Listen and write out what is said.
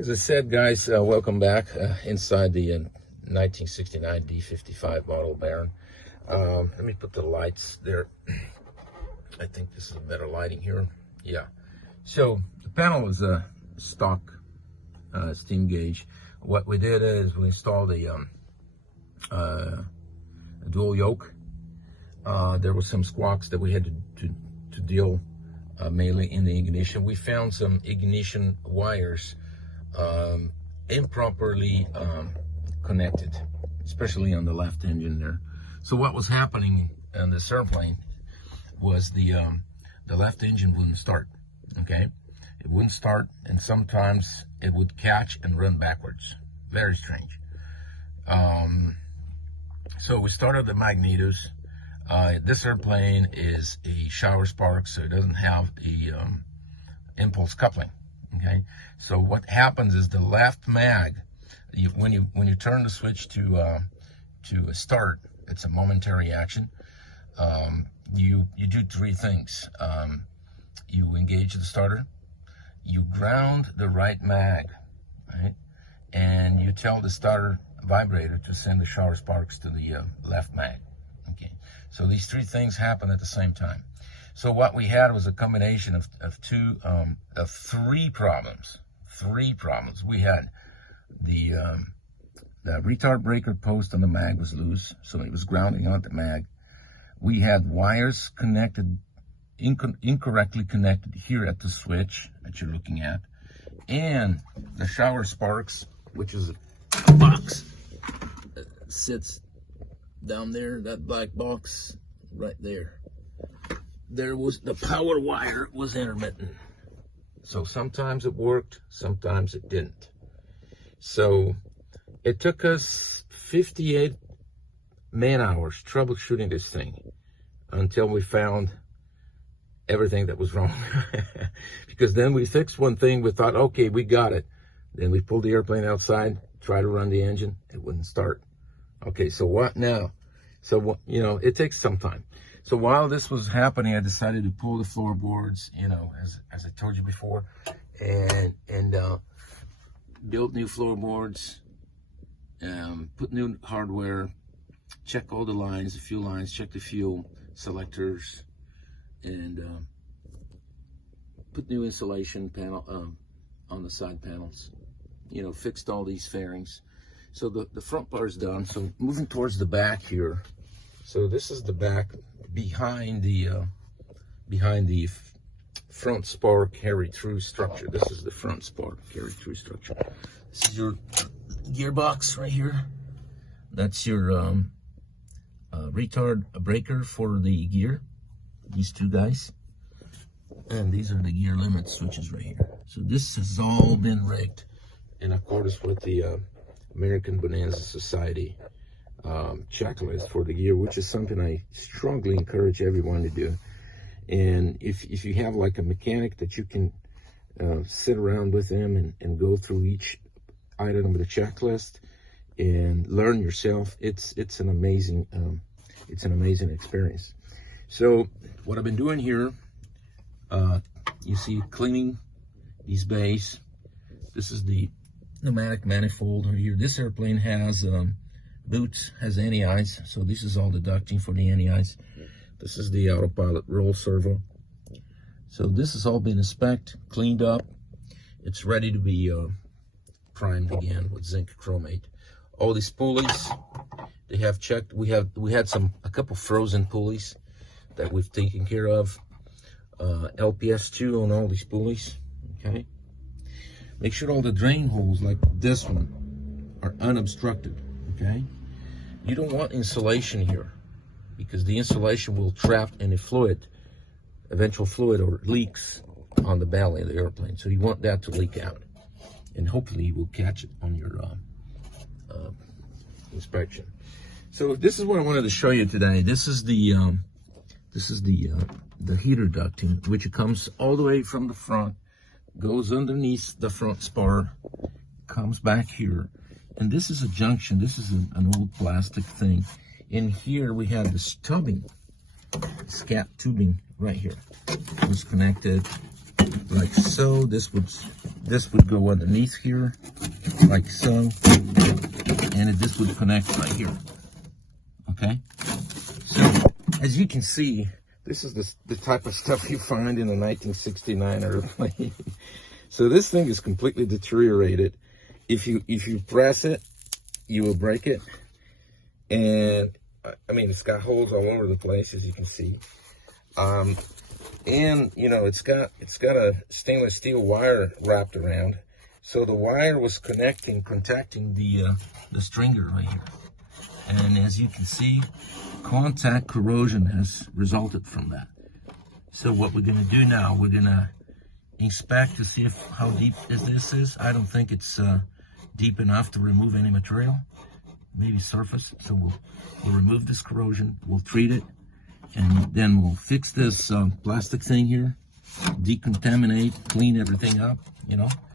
As I said, guys, welcome back inside the 1969 D55 model Baron. Let me put the lights there. I think this is better lighting here. Yeah. So the panel is a stock steam gauge. What we did is we installed a dual yoke. There were some squawks that we had to deal mainly in the ignition. We found some ignition wires improperly connected, especially on the left engine there. So what was happening on this airplane was the left engine wouldn't start. Okay, it wouldn't start, and sometimes it would catch and run backwards. Very strange. So we started the magnetos. This airplane is a shower spark, so it doesn't have a impulse coupling. Okay, so what happens is the left mag, when you turn the switch to start, it's a momentary action. You do three things. You engage the starter, you ground the right mag, right, and you tell the starter vibrator to send the shower sparks to the left mag. Okay, so these three things happen at the same time. So what we had was a combination of three problems. We had the retard breaker post on the mag was loose, so it was grounding out the mag. We had wires connected, incorrectly connected here at the switch that you're looking at, and the shower sparks, which is a box that sits down there, that black box right there. There was the power wire was intermittent. So sometimes it worked, sometimes it didn't. So it took us 58 man-hours troubleshooting this thing until we found everything that was wrong. Because then we fixed one thing, we thought, okay, we got it. Then we pulled the airplane outside, tried to run the engine, it wouldn't start. Okay, so what now? So, you know, it takes some time. So while this was happening, I decided to pull the floorboards, you know, as I told you before, and build new floorboards, put new hardware, check all the lines, the fuel lines, check the fuel selectors, and put new insulation panel on the side panels. You know, fixed all these fairings. So the front bar is done. So moving towards the back here. So this is the back behind the front spar carry through structure. This is the front spar carry through structure. This is your gearbox right here. That's your retard breaker for the gear. These two guys. And these are the gear limit switches right here. So this has all been rigged in accordance with the American Bonanza Society checklist for the gear, which is something I strongly encourage everyone to do. And if you have like a mechanic that you can sit around with them and go through each item of the checklist and learn yourself, it's an amazing experience. So what I've been doing here, you see, cleaning these bays. This is the pneumatic manifold here. This airplane has boots, has anti-ice, so this is all the ducting for the anti-ice. This is the autopilot roll servo. So this has all been inspected, cleaned up. It's ready to be primed again with zinc chromate. All these pulleys, they have checked. We had a couple frozen pulleys that we've taken care of. LPS2 on all these pulleys. Okay. Make sure all the drain holes, like this one, are unobstructed. Okay. You don't want insulation here, because the insulation will trap any fluid, eventual fluid or leaks on the belly of the airplane. So you want that to leak out, and hopefully you will catch it on your inspection. So this is what I wanted to show you today. This is the heater ducting, which comes all the way from the front, goes underneath the front spar, comes back here. And this is a junction. This is an old plastic thing. In here, we have this tubing, scat tubing right here. It was connected like so. This would this would go underneath here, like so, and this would connect right here. Okay? So, as you can see, this is the type of stuff you find in a 1969 airplane. So this thing is completely deteriorated. If you press it, you will break it. And I mean, it's got holes all over the place, as you can see. And you know, it's got a stainless steel wire wrapped around. So the wire was contacting the stringer right here. And as you can see, contact corrosion has resulted from that. So what we're going to do now, we're going to inspect to see how deep this is. I don't think it's deep enough to remove any material, maybe surface. So we'll remove this corrosion, we'll treat it, and then we'll fix this plastic thing here, decontaminate, clean everything up, you know.